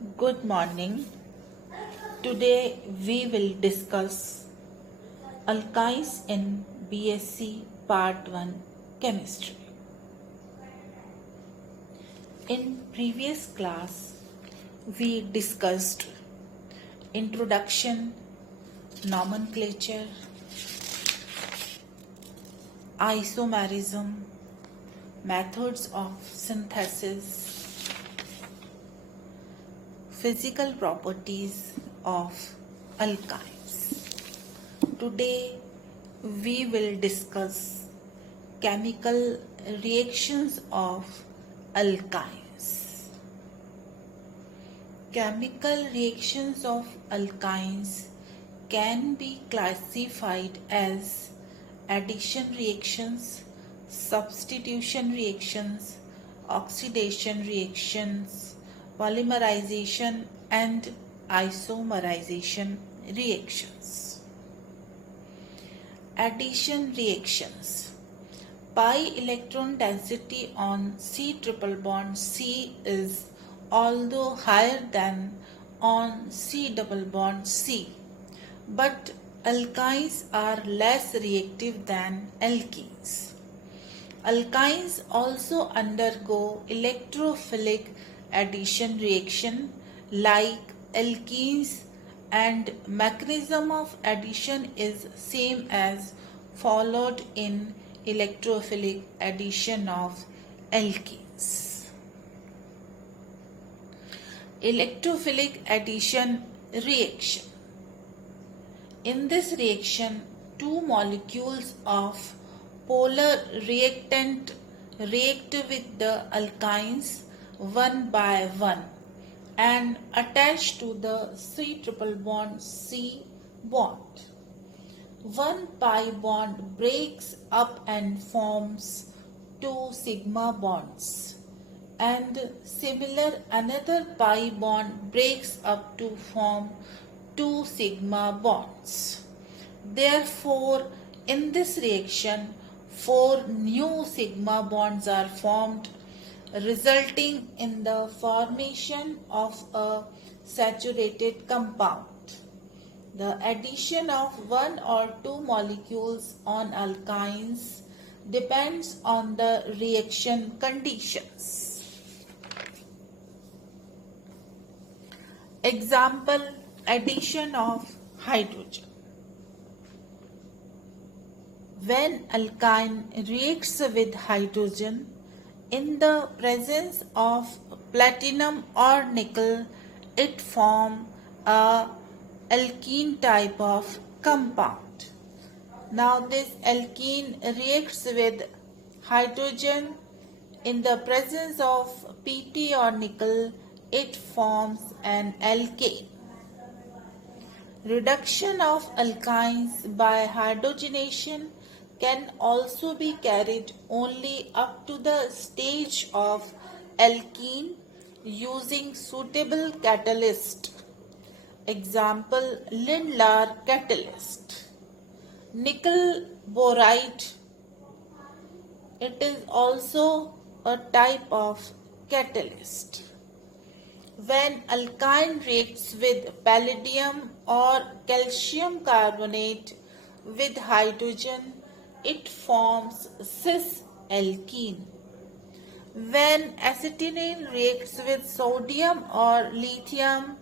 Good morning. Today we will discuss alkynes in B.sc Part 1 Chemistry. In previous class we discussed introduction, nomenclature, isomerism, methods of synthesis, physical properties of alkynes. Today we will discuss chemical reactions of alkynes. Chemical reactions of alkynes can be classified as addition reactions, substitution reactions, oxidation reactions, polymerization and isomerization reactions. Addition reactions. Pi electron density on C triple bond C is although higher than on C double bond C, but alkynes are less reactive than alkenes. Alkynes also undergo electrophilic addition reaction like alkenes, and mechanism of addition is same as followed in electrophilic addition of alkenes. Electrophilic addition reaction. In this reaction, two molecules of polar reactant react with the alkynes one by one and attach to the C triple bond C bond. One pi bond breaks up and forms two sigma bonds, and similar another pi bond breaks up to form two sigma bonds. Therefore, in this reaction, four new sigma bonds are formed, resulting in the formation of a saturated compound. The addition of one or two molecules on alkynes depends on the reaction conditions. Example: addition of hydrogen. When alkyne reacts with hydrogen in the presence of platinum or nickel, it forms a alkene type of compound. Now this alkene reacts with hydrogen in the presence of Pt or nickel, it forms an alkane. Reduction of alkynes by hydrogenation can also be carried only up to the stage of alkene using suitable catalyst. Example: Lindlar catalyst. Nickel boride, it is also a type of catalyst. When alkyne reacts with palladium or calcium carbonate with hydrogen, it forms cis alkene. When acetylene reacts with sodium or lithium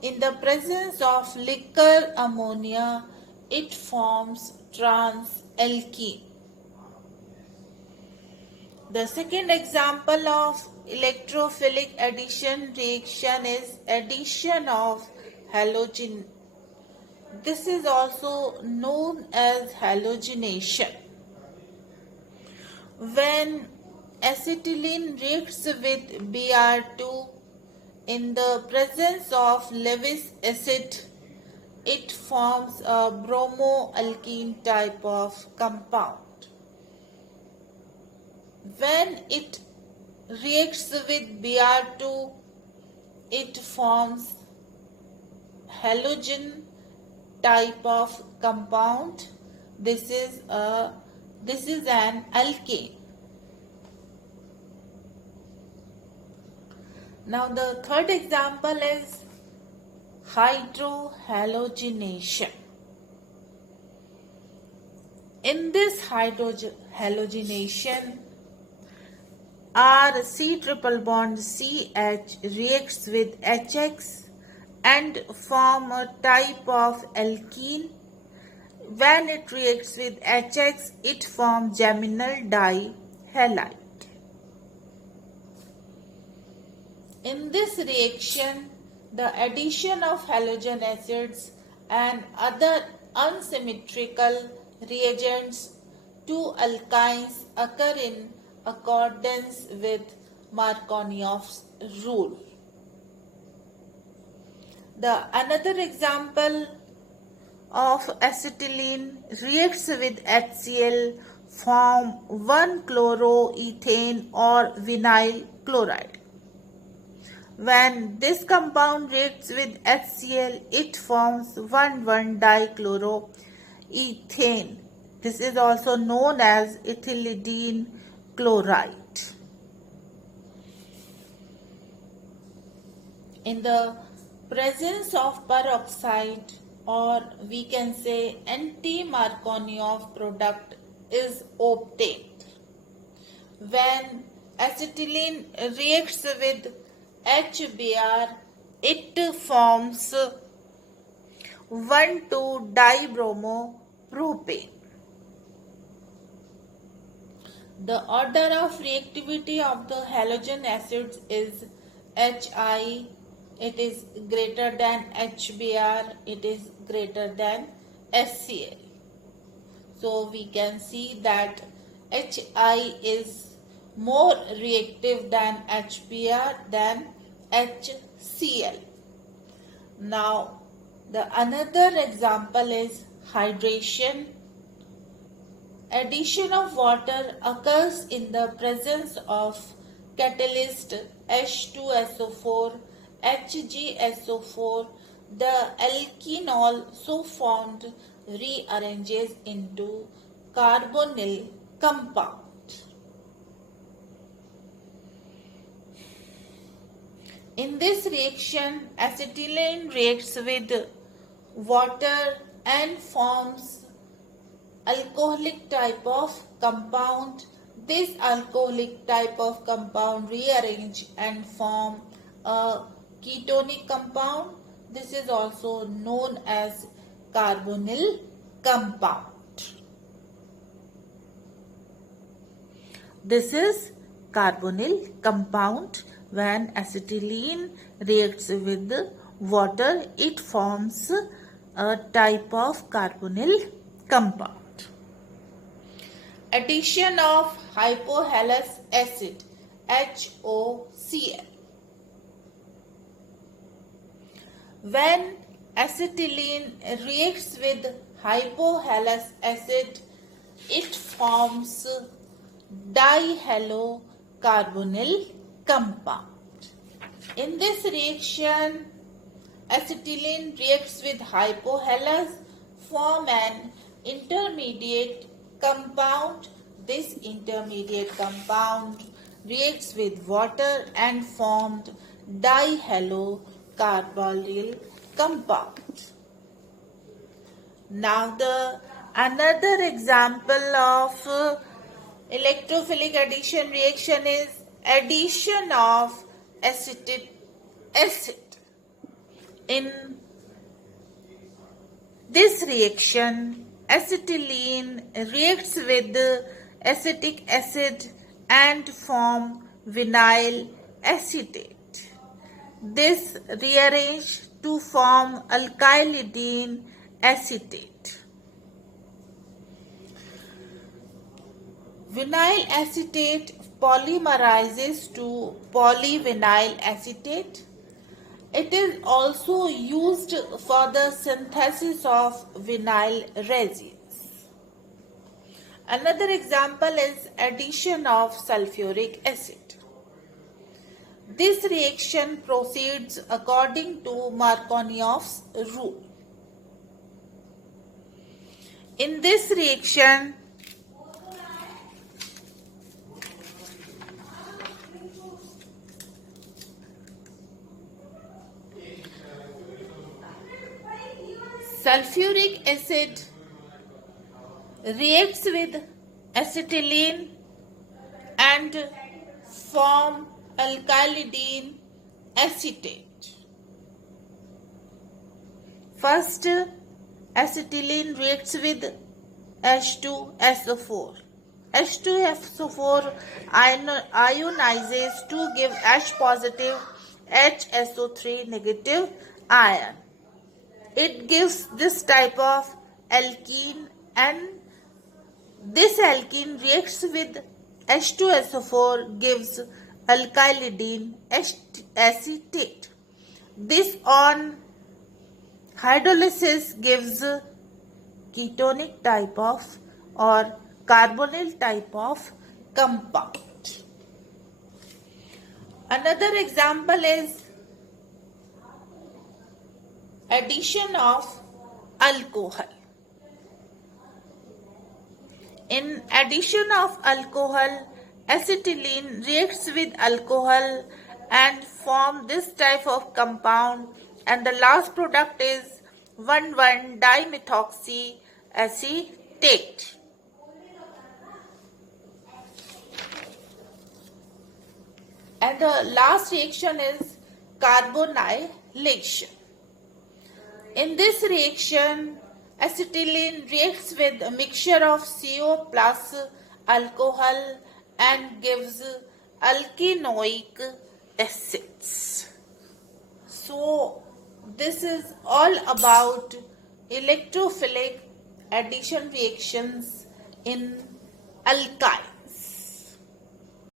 in the presence of liquor ammonia, it forms trans alkene. The second example of electrophilic addition reaction is addition of halogen. This is also known as halogenation. When acetylene reacts with Br2 in the presence of Lewis acid, it forms a bromoalkene type of compound. When it reacts with Br2, it forms halogen type of compound. This is an alkane. Now the third example is hydrohalogenation. In this hydrohalogenation, our C triple bond CH reacts with HX and form a type of alkene. When it reacts with HX, it forms geminal dihalide. In this reaction, the addition of halogen acids and other unsymmetrical reagents to alkynes occur in accordance with Markovnikov's rule. Another example of acetylene reacts with HCl, form 1-chloroethane or vinyl chloride. When this compound reacts with HCl, it forms 1,1-dichloroethane. This is also known as ethylidene chloride. In the presence of peroxide, or we can say anti-Markovnikov product is obtained. When acetylene reacts with HBr, it forms 1,2-dibromopropane. The order of reactivity of the halogen acids is HI, it is greater than HBr, it is greater than HCl. So we can see that HI is more reactive than HBr than HCl. Now the another example is hydration. Addition of water occurs in the presence of catalyst H2SO4, HgSO4. The alkene so formed rearranges into carbonyl compound. In this reaction, acetylene reacts with water and forms alcoholic type of compound. This alcoholic type of compound rearrange and form a ketonic compound. This is also known as carbonyl compound. This is carbonyl compound. When acetylene reacts with water, it forms a type of carbonyl compound. Addition of hypohalous acid HOCl. When acetylene reacts with hypohalous acid, it forms dihalocarbonyl compound. In this reaction, acetylene reacts with hypohalous, form an intermediate compound. This intermediate compound reacts with water and formed dihalocarbonyl compound. Now the another example of electrophilic addition reaction is addition of acetic acid. In this reaction, acetylene reacts with acetic acid and form vinyl acetate. This rearranges to form alkylidene acetate. Vinyl acetate polymerizes to polyvinyl acetate. It is also used for the synthesis of vinyl resins. Another example is addition of sulfuric acid. This reaction proceeds according to Markovnikov's rule. In this reaction, Sulfuric acid reacts with acetylene and form alkylidene acetate. First, acetylene reacts with H2SO4. H2SO4 ionizes to give H positive HSO3 negative ion. It gives this type of alkene, and this alkene reacts with H2SO4 gives alkylidene acetate. This on hydrolysis gives ketonic type of or carbonyl type of compound. Another example is addition of alcohol. In addition of alcohol, acetylene reacts with alcohol and form this type of compound, and the last product is 1,1-dimethoxy acetate. And the last reaction is carbonylation. In this reaction, acetylene reacts with a mixture of CO plus alcohol and gives alkenoic acids. So, this is all about electrophilic addition reactions in alkyne.